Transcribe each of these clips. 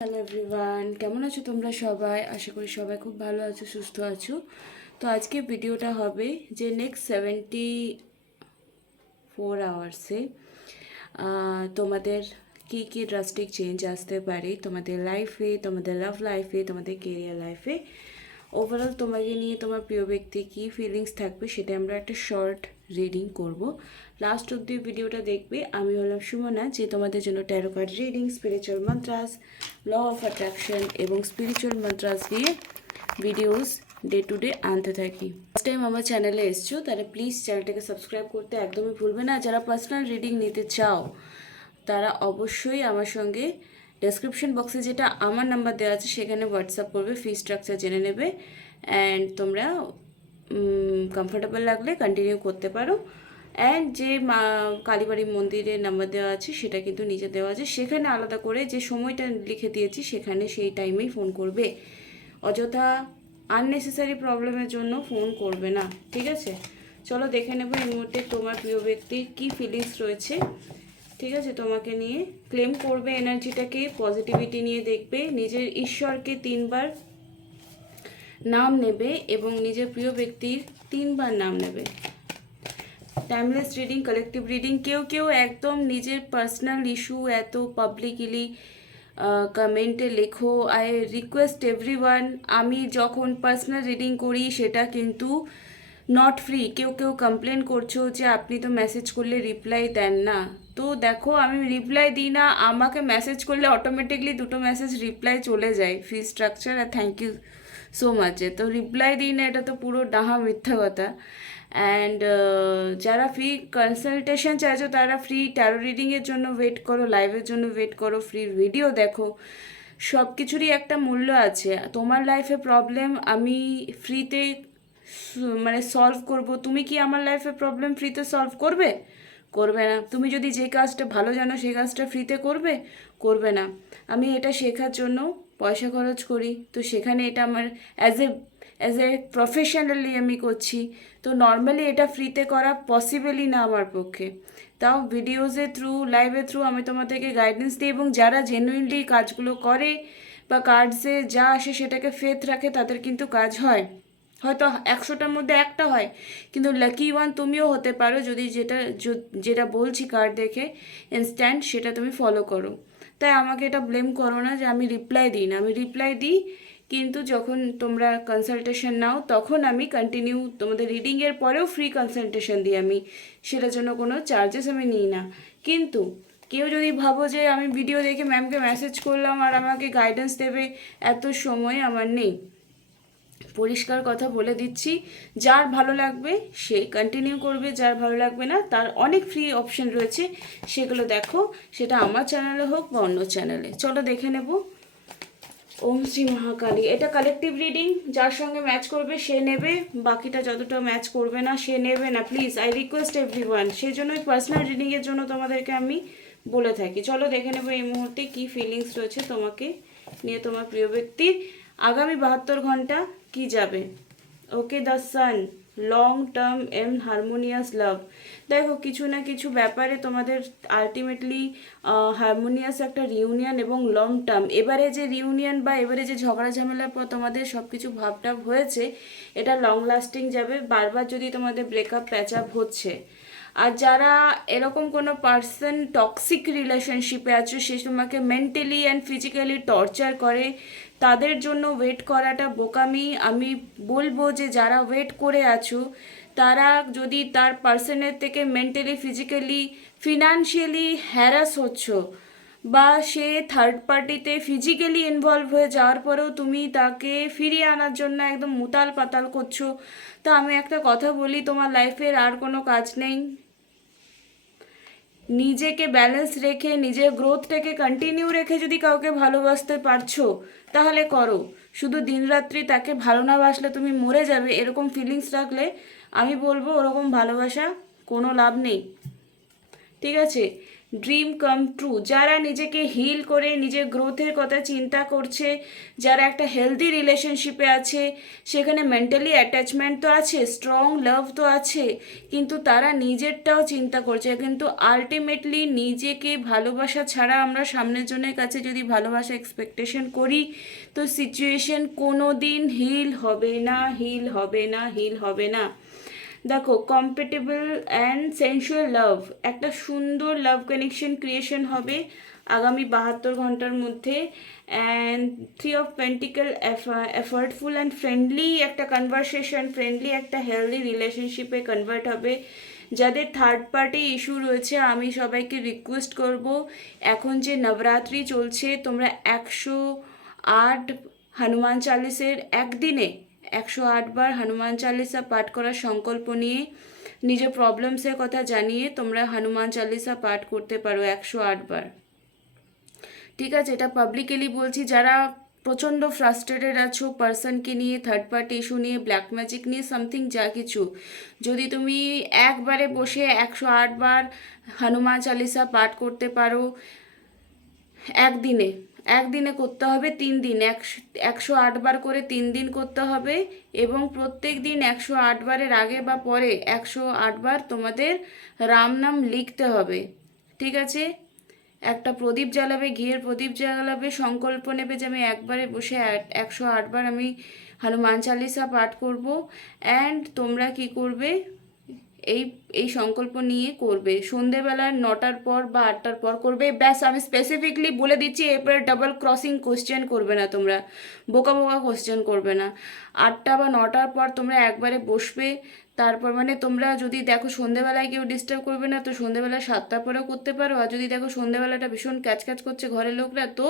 Hello everyone, কেমন আছো তোমরা সবাই? আশা করি সবাই খুব ভালো আছো, সুস্থ আছো। তো আজকে ভিডিওটা হবে যে নেক্সট 74 আওয়ার্সে তোমাদের কি কি ড্রাস্টিক চেঞ্জ আসতে পারে তোমাদের লাইফে, তোমাদের লাভ লাইফে, তোমাদের কেরিয়ার লাইফে। ওভারঅল তোমাকে নিয়ে তোমার প্রিয় ব্যক্তি কী ফিলিংস থাকবে সেটা আমরা একটা শর্ট রিডিং করব। লাস্ট অব্দি ভিডিওটা দেখবে। আমি হলাম সুমনা, যে তোমাদের জন্য tarot card reading, spiritual mantras, law of attraction এবং স্পিরিচুয়াল মন্ত্রাস দিয়ে ভিডিওস ডে টু ডে আনতে থাকি। ফার্স্ট টাইম আমার চ্যানেলে এসছো তারা প্লিজ চ্যানেলটাকে সাবস্ক্রাইব করতে একদমই ভুলবে না। যারা পার্সোনাল রিডিং নিতে চাও তারা অবশ্যই আমার সঙ্গে ডেসক্রিপশন বক্সে যেটা আমার নাম্বার দেওয়া আছে সেখানে হোয়াটসঅ্যাপ করবে, ফি স্ট্রাকচার জেনে নেবে অ্যান্ড তোমরা কমফোর্টেবল লাগলে কন্টিনিউ করতে পারো। অ্যান্ড যে কালীবাড়ি মন্দিরের নাম্বার দেওয়া আছে সেটা কিন্তু নিচে দেওয়া আছে, সেখানে আলাদা করে যে সময়টা লিখে দিয়েছি সেখানে সেই টাইমেই ফোন করবে। অযথা আননেসেসারি প্রবলেমের জন্য ফোন করবে না, ঠিক আছে? চলো দেখে নেবো এই মুহূর্তে তোমার প্রিয় ব্যক্তির কী ফিলিংস রয়েছে। ঠিক আছে, তোমাকে নিয়ে ক্লেম করবে এনার্জিটাকে, পজিটিভিটি নিয়ে দেখবে, নিজের ঈশ্বরকে 3বার নাম নেবে এবং নিজের প্রিয় ব্যক্তির 3বার নাম নেবে। Timeless reading, collective reading. কেউ কেউ একদম নিজের পার্সোনাল ইস্যু এত পাবলিকলি কমেন্টে লেখো। আই রিকোয়েস্ট এভরিওয়ান, আমি যখন পার্সোনাল রিডিং করি সেটা কিন্তু নট ফ্রি। কেউ কেউ কমপ্লেন করছো যে আপনি তো মেসেজ করলে রিপ্লাই দেন না। তো দেখো, আমি রিপ্লাই দিই না, আমাকে মেসেজ করলে অটোমেটিকলি 2টো মেসেজ রিপ্লাই চলে যায়, ফি স্ট্রাকচার আর থ্যাংক ইউ সো মাচে। তো রিপ্লাই দিই না, এটা তো পুরো ডাহা মিথ্যা কথা। অ্যান্ড যারা ফ্রি কনসালটেশন চাইছো তারা ফ্রি ট্যারো রিডিংয়ের জন্য ওয়েট করো, লাইভের জন্য ওয়েট করো, ফ্রি ভিডিও দেখো। সব কিছুরই একটা মূল্য আছে। তোমার লাইফে প্রবলেম আমি ফ্রিতে মানে সলভ করব। তুমি কি আমার লাইফে প্রবলেম ফ্রিতে সলভ করবে? করবে না। তুমি যদি যে কাজটা ভালো জানো সেই কাজটা ফ্রিতে করবে? করবে না। আমি এটা শেখার জন্য পয়সা খরচ করি, তো সেখানে এটা আমার অ্যাজ এ প্রফেশনালি আমি করছি। তো নর্মালি এটা ফ্রিতে করা পসিবলই না আমার পক্ষে। তাও ভিডিওজের থ্রু, লাইভের থ্রু আমি তোমাদেরকে গাইডেন্স দিই, এবং যারা জেনুইনলি কাজগুলো করে বা কার্ডসে যা আসে সেটাকে ফেথ রাখে তাদের কিন্তু কাজ হয়। হয়তো 100টার মধ্যে একটা হয়, কিন্তু লাকি ওয়ান তুমিও হতে পারো যদি যেটা বলছি কার্ড দেখে ইনস্ট্যান্ট সেটা তুমি ফলো করো। তাই আমাকে এটা ব্লেম করো না যে আমি রিপ্লাই দিই না। আমি রিপ্লাই দিই, কিন্তু যখন তোমরা কনসালটেশন নাও তখন আমি কন্টিনিউ তোমাদের রিডিংয়ের পরেও ফ্রি কনসালটেশন দিই আমি, সেটার জন্য কোনো চার্জেস আমি নিই না। কিন্তু কেউ যদি ভাবো যে আমি ভিডিও দেখে ম্যামকে মেসেজ করলাম আর আমাকে গাইডেন্স দেবে, এত সময় আমার নেই। পরিষ্কার কথা বলে দিচ্ছি, যার ভালো লাগবে সে কন্টিনিউ করবে, যার ভালো লাগবে না তার অনেক ফ্রি অপশন রয়েছে, সেগুলো দেখো, সেটা আমার চ্যানেলে হোক বা অন্য চ্যানেলে। চলো দেখে নেব। ওম শ্রী মহাকালী। এটা কালেকটিভ রিডিং, যার সঙ্গে ম্যাচ করবে সে নেবে, বাকিটা যতটা ম্যাচ করবে না সে নেবে না। Please I request everyone. সেই জন্যই পার্সোনাল রিডিংয়ের জন্য তোমাদেরকে আমি বলে থাকি। চলো দেখে নেবো এই মুহূর্তে কী ফিলিংস রয়েছে তোমাকে নিয়ে, তোমার প্রিয় ব্যক্তির আগামী 72 ঘন্টা কি যাবে। Okay, the sun, long term and harmonious love. দেখো, কিছু না কিছু ব্যাপারে তোমাদের আলটিমেটলি হারমোনিয়াস একটা রিউনিয়ন এবং লং টার্ম। এবারে যে রিউনিয়ন বা এবারে যে ঝগড়া ঝামেলার পর তোমাদের সব কিছু ভাবটাব হয়েছে, এটা লং লাস্টিং যাবে। বারবার যদি তোমাদের ব্রেকআপ প্যাচ আপ হচ্ছে, আর যারা এরকম কোনো পার্সন টক্সিক রিলেশনশিপে আছো, সে তোমাকে মেন্টালি অ্যান্ড ফিজিক্যালি টর্চার করে, তাদের জন্য ওয়েট করাটা বোকামি। আমি বলবো যে যারা ওয়েট করে আছো তারা যদি তার পার্সনের থেকে মেন্টালি, ফিজিক্যালি, ফিনান্সিয়ালি হ্যারাস হচ্ছ, বা সে থার্ড পার্টিতে ফিজিক্যালি ইনভলভ হয়ে যাওয়ার পরেও তুমি তাকে ফিরিয়ে আনার জন্য একদম মুতাল পাতাল করছো, তা আমি একটা কথা বলি, তোমার লাইফের আর কোনো কাজ নেই। নিজেকে ব্যালেন্স রেখে, নিজের গ্রোথটাকে কন্টিনিউ রেখে যদি কাউকে ভালোবাসতে পারছো তাহলে করো। শুধু দিনরাত্রি তাকে ভালো না বাসলে তুমি মরে যাবে এরকম ফিলিংস রাখলে আমি বলবো ওরকম ভালোবাসা কোনো লাভ নেই। ঠিক আছে, ড্রিম কাম ট্রু, যারা নিজেকে হিল করে নিজের গ্রোথের কথা চিন্তা করছে, যারা একটা হেলদি রিলেশনশিপে আছে, সেখানে মেন্টালি অ্যাটাচমেন্ট তো আছে, স্ট্রং লাভ তো আছে, কিন্তু তারা নিজেরটাও চিন্তা করছে। কিন্তু আলটিমেটলি নিজেকে ভালোবাসা ছাড়া আমরা সামনের জনের কাছে যদি ভালোবাসা এক্সপেকটেশন করি, তো সিচুয়েশন কোনো দিন হিল হবে না, হিল হবে না, হিল হবে না। দেখো, কম্পেটেবল অ্যান্ড সেন্সুয়াল লাভ, একটা সুন্দর লাভ কানেকশন ক্রিয়েশন হবে আগামী 72 ঘন্টার মধ্যে। And 3 of pentacle, effortful and friendly একটা কনভারসেশন, ফ্রেন্ডলি একটা হেলদি রিলেশনশিপে কনভার্ট হবে। যাদের থার্ড পার্টি ইস্যু রয়েছে, আমি সবাইকে রিকোয়েস্ট করব, এখন যে নবরাত্রি চলছে, তোমরা 108 হনুমান চালিসের একদিনে 108 বার হনুমান চালিসা পাঠ করার সংকল্প নিয়ে, নিজের প্রবলেমসের কথা জানিয়ে তোমরা হনুমান চালিসা পাঠ করতে পারো 108 বার। ঠিক আছে, এটা পাবলিকলি বলছি। যারা প্রচণ্ড ফ্রাস্ট্রেটেড আছো পার্সনকে নিয়ে, থার্ড পার্টি ইস্যু নিয়ে, ব্ল্যাক ম্যাজিক নিয়ে, সামথিং যা কিছু, যদি তুমি একবারে বসে 108 বার হনুমান চালিসা পাঠ করতে পারো একদিনে, একদিনে করতে হবে 3 দিন, 108 বার করে 3 দিন করতে হবে। এবং প্রত্যেক দিন 108 বারের আগে বা পরে 108 বার তোমাদের রাম নাম লিখতে হবে। ঠিক আছে, একটা প্রদীপ জ্বালাবে, ঘিয়ের প্রদীপ জ্বালাবে, সংকল্প নেবে যে আমি একবারে বসে 108 বার আমি হনুমান চালিসা পাঠ করব। অ্যান্ড তোমরা কি করবে, এই এই সংকল্প নিয়ে করবে সন্ধেবেলা 9টার পর বা 8টার পর করবে, ব্যাস। আমি স্পেসিফিকলি বলে দিচ্ছি, এরপরে ডাবল ক্রসিং কোশ্চেন করবে না তোমরা, বোকা বোকা কোশ্চেন করবে না। 8টা বা 9টার পর তোমরা একবারে বসবে। তারপর মানে তোমরা যদি দেখো সন্ধেবেলায় কেউ ডিস্টার্ব করবে না, তো সন্ধেবেলা 7টার পরেও করতে পারো। আর যদি দেখো সন্ধেবেলাটা ভীষণ ক্যাচক্যাচ করছে ঘরের লোকরা, তো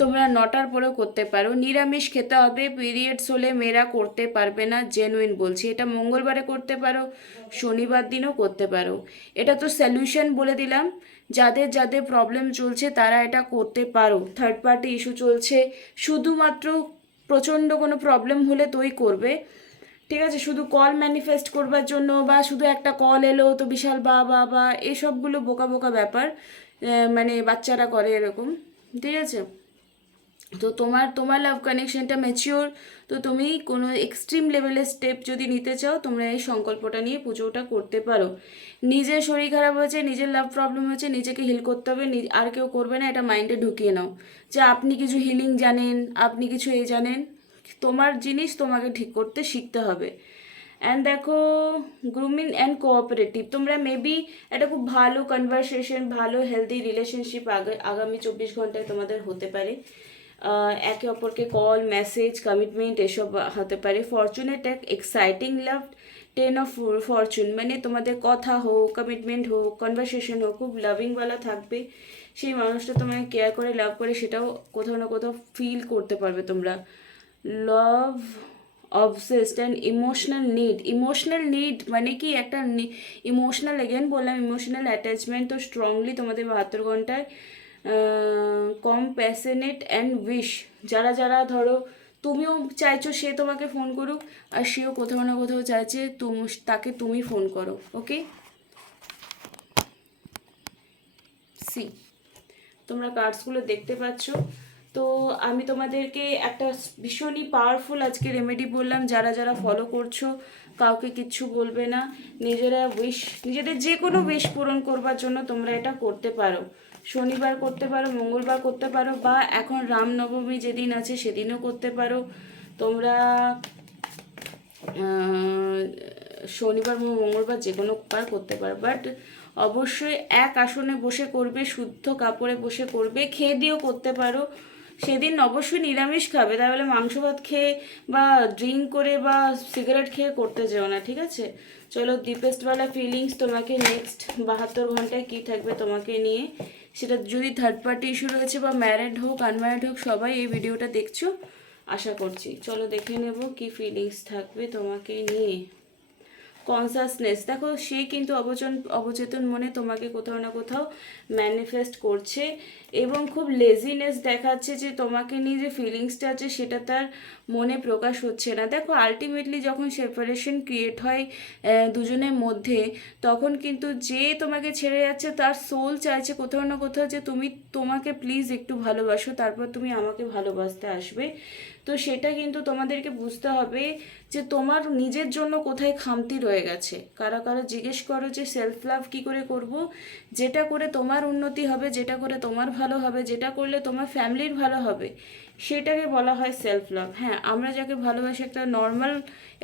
তোমরা 9টার পরেও করতে পারো। নিরামিষ খেতে হবে, পিরিয়ডস হলে মেয়েরা করতে পারবে না, জেনুইন বলছি। এটা মঙ্গলবারে করতে পারো, শনিবার দিনও করতে পারো। এটা তো সলিউশন বলে দিলাম, যাদের যাদের প্রবলেম চলছে তারা এটা করতে পারো। থার্ড পার্টি ইস্যু চলছে, শুধুমাত্র প্রচণ্ড কোনো প্রবলেম হলে তোই করবে। ঠিক আছে, শুধু কল ম্যানিফেস্ট করবার জন্য বা শুধু একটা কল এলো তো বিশাল বা বা বা এসবগুলো বোকা বোকা ব্যাপার, মানে বাচ্চারা করে এরকম। ঠিক আছে, তো তোমার তোমার লাভ কানেকশনটা ম্যাচিওর, তো তুমি কোনো এক্সট্রিম লেভেলের স্টেপ যদি নিতে চাও, তোমরা এই সংকল্পটা নিয়ে পুজোটা করতে পারো। নিজের শরীর খারাপ হয়েছে, নিজের লাভ প্রবলেম হয়েছে, নিজেকে হিল করতে হবে, আর কেউ করবে না, এটা মাইন্ডে ঢুকিয়ে নাও যে আপনি কিছু হিলিং জানেন, আপনি কিছু এই জানেন। তোমার জিনিস তোমাকে ঠিক করতে শিখতে হবে। অ্যান্ড দেখো, গ্রুমিং অ্যান্ড কোঅপারেটিভ, তোমরা মেবি একটা খুব ভালো কনভারসেশন, ভালো হেলদি রিলেশনশিপ আগামী 24 ঘন্টায় তোমাদের হতে পারে। একে অপরকে কল, মেসেজ, কমিটমেন্ট এসব হতে পারে। ফরচুনেট এক এক্সাইটিং লাভ, 10 অফ ফরচুন, মানে তোমাদের কথা হোক, কমিটমেন্ট হোক, কনভারসেশন হোক, খুব লাভিংওয়ালা থাকবে। সেই মানুষটা তোমাকে কেয়ার করে, লাভ করে, সেটাও কোথাও না কোথাও ফিল করতে পারবে তোমরা। লাভ অবসেসড অ্যান্ড ইমোশনাল নিড মানে কি, একটা ইমোশনাল, এগেন বললাম, ইমোশনাল অ্যাটাচমেন্ট তো স্ট্রংলি তোমাদের 72 ঘন্টায়। কম্প্যাশনেট অ্যান্ড উইশ, যারা যারা ধরো তুমিও চাইছো সে তোমাকে ফোন করুক, আর সেও কোথাও না কোথাও চাইছে তাকে তুমি ফোন করো। ওকে, সি, তোমরা কার্ডসগুলো দেখতে পাচ্ছ। তো আমি তোমাদেরকে একটা ভীষণই পাওয়ারফুল আজকে রেমেডি বললাম, যারা যারা ফলো করছো কাউকে কিচ্ছু বলবে না, নিজেরা উইশ, নিজেদের যে কোনো উইশ পূরণ করবার জন্য তোমরা এটা করতে পারো। শনিবার করতে পারো, মঙ্গলবার করতে পারো, বা এখন রামনবমী যেদিন আছে সেদিনও করতে পারো তোমরা। শনিবার মঙ্গলবার যে কোনো বার করতে পারো, বাট অবশ্যই এক আসনে বসে করবে, শুদ্ধ কাপড়ে বসে করবে, খেয়ে দিয়েও করতে পারো। সেদিন অবশ্যই নিরামিষ খাবে, তাহলে মাংস ভাত খেয়ে বা ড্রিঙ্ক করে বা সিগারেট খেয়ে করতে যেও না। ঠিক আছে, চলো, ডিপেস্টওয়ালা ফিলিংস তোমাকে নেক্সট 72 ঘন্টায় কী থাকবে তোমাকে নিয়ে, সেটা যদি থার্ড পার্টি ইস্যু রয়েছে বা ম্যারিড হোক আনম্যারিড হোক, সবাই এই ভিডিওটা দেখছো আশা করছি। চলো দেখে নেব কি ফিলিংস থাকবে তোমাকে নিয়ে। কনসাসনেস, দেখো সে কিন্তু অবচেতন মনে তোমাকে কোথাও না কোথাও ম্যানিফেস্ট করছে এবং খুব লেজিনেস দেখাচ্ছে যে তোমাকে নিয়ে যে ফিলিংসটা আছে সেটা তার মনে প্রকাশ হচ্ছে না। দেখো আলটিমেটলি যখন সেপারেশন ক্রিয়েট হয় দুজনের মধ্যে, তখন কিন্তু যে তোমাকে ছেড়ে যাচ্ছে তার সোল চাইছে কোথাও না কোথাও যে তোমাকে প্লিজ একটু ভালোবাসো, তারপর তুমি আমাকে ভালোবাসতে আসবে। তো সেটা কিন্তু তোমাদেরকে বুঝতে হবে যে তোমার নিজের জন্য কোথায় খামতি রয়ে গেছে। কারো কারো জিজ্ঞেস করো যে সেলফ লাভ কী করে করব, যেটা করে তোমার উন্নতি হবে, যেটা করে তোমার ভালো হবে, যেটা করলে তোমার ফ্যামিলির ভালো হবে, সেটাকে বলা হয় সেলফ লাভ। হ্যাঁ, আমরা যাকে ভালোবাসি একটা নর্মাল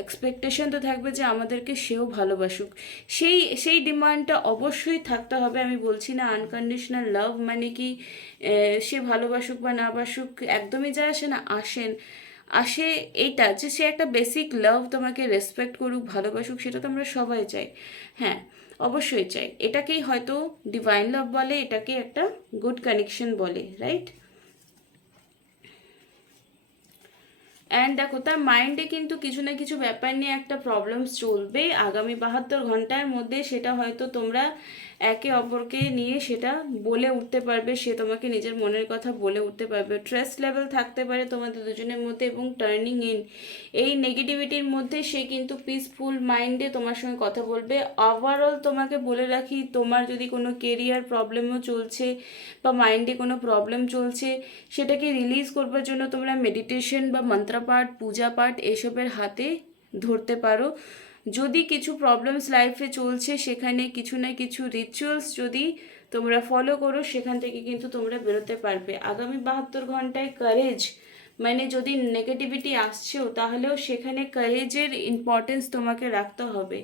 এক্সপেকটেশন তো থাকবে যে আমাদেরকে সেও ভালোবাসুক, সেই ডিমান্ডটা অবশ্যই থাকতে হবে। আমি বলছি না আনকন্ডিশনাল লাভ মানে কি সে ভালোবাসুক বা না বাসুক একদমই যায় আসে না, আসে এইটা যে সে একটা বেসিক লাভ তোমাকে রেসপেক্ট করুক, ভালোবাসুক, সেটা তো আমরা সবাই চাই। হ্যাঁ, অবশ্যই চাই। এটাকেই হয়তো ডিভাইন লাভ বলে, এটাকে একটা গুড কানেকশন বলে, রাইট? অ্যান্ড দেখো তার মাইন্ডে কিন্তু কিছু না কিছু ব্যাপার নিয়ে একটা প্রবলেমস চলবে আগামী 72 ঘন্টার মধ্যে। সেটা হয়তো তোমরা একে অপরকে নিয়ে সেটা বলে উঠতে পারবে, সে তোমাকে নিজের মনের কথা বলে উঠতে পারবে। ট্রাস্ট লেভেল থাকতে পারে তোমাদের দুজনের মধ্যে এবং টার্নিং ইন এই নেগেটিভিটির মধ্যে সে কিন্তু পিসফুল মাইন্ডে তোমার সঙ্গে কথা বলবে। ওভারঅল তোমাকে বলে রাখি, তোমার যদি কোনো কেরিয়ার প্রবলেমও চলছে বা মাইন্ডে কোনো প্রবলেম চলছে, সেটাকে রিলিজ করবার জন্য তোমরা মেডিটেশন বা মন্ত্রপাঠ, পূজা পাঠ এসবের হাতে ধরতে পারো। যদি কিছু প্রবলেমস লাইফে চলছে, সেখানে কিছু না কিছু রিচুয়ালস যদি তোমরা ফলো করো, সেখান থেকে কিন্তু তোমরা বেরোতে পারবে। আগামী 72 ঘন্টায় কারেজ, মানে যদি নেগেটিভিটি আসছেও তাহলেও সেখানে কারেজের ইম্পর্টেন্স তোমাকে রাখতে হবে।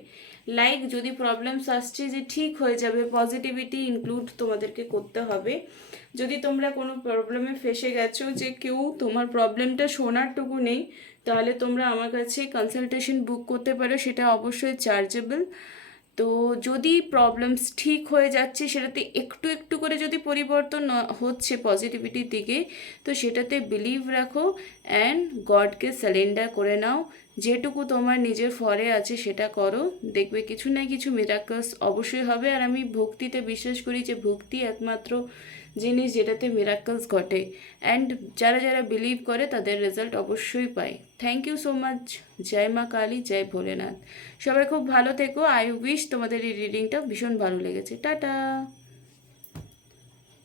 লাইক যদি প্রবলেমস আসছে যে ঠিক হয়ে যাবে, পজিটিভিটি ইনক্লুড তোমাদেরকে করতে হবে। যদি তোমরা কোনো প্রবলেমে ফেসে গেছো যে কেউ তোমার প্রবলেমটা শোনারটুকু নেই, তাহলে তোমরা আমার কাছে কনসালটেশন বুক করতে পারো, সেটা অবশ্যই চার্জেবল। তো যদি প্রবলেমস ঠিক হয়ে যাচ্ছে, সেটাতে একটু একটু করে যদি পরিবর্তন হচ্ছে পজিটিভিটির দিকে, তো সেটাতে বিলিভ রাখো অ্যান্ড গডকে সারেন্ডার করে নাও। যেটুকু তোমার নিজের ফরে আছে সেটা করো, দেখবে কিছু না কিছু মিরাকলস অবশ্যই হবে। আর আমি ভক্তিতে বিশ্বাস করি যে ভক্তি একমাত্র জিনিস যেটাতে মিরাকলস ঘটে, অ্যান্ড যারা যারা বিলিভ করে তাদের রেজাল্ট অবশ্যই পায়। Thank you so much. জয় মা কালী, জয় ভোলেনাথ। সবাই খুব ভালো থেকো। আই উইশ তোমাদের এই রিডিংটা ভীষণ ভালো লেগেছে। টাটা।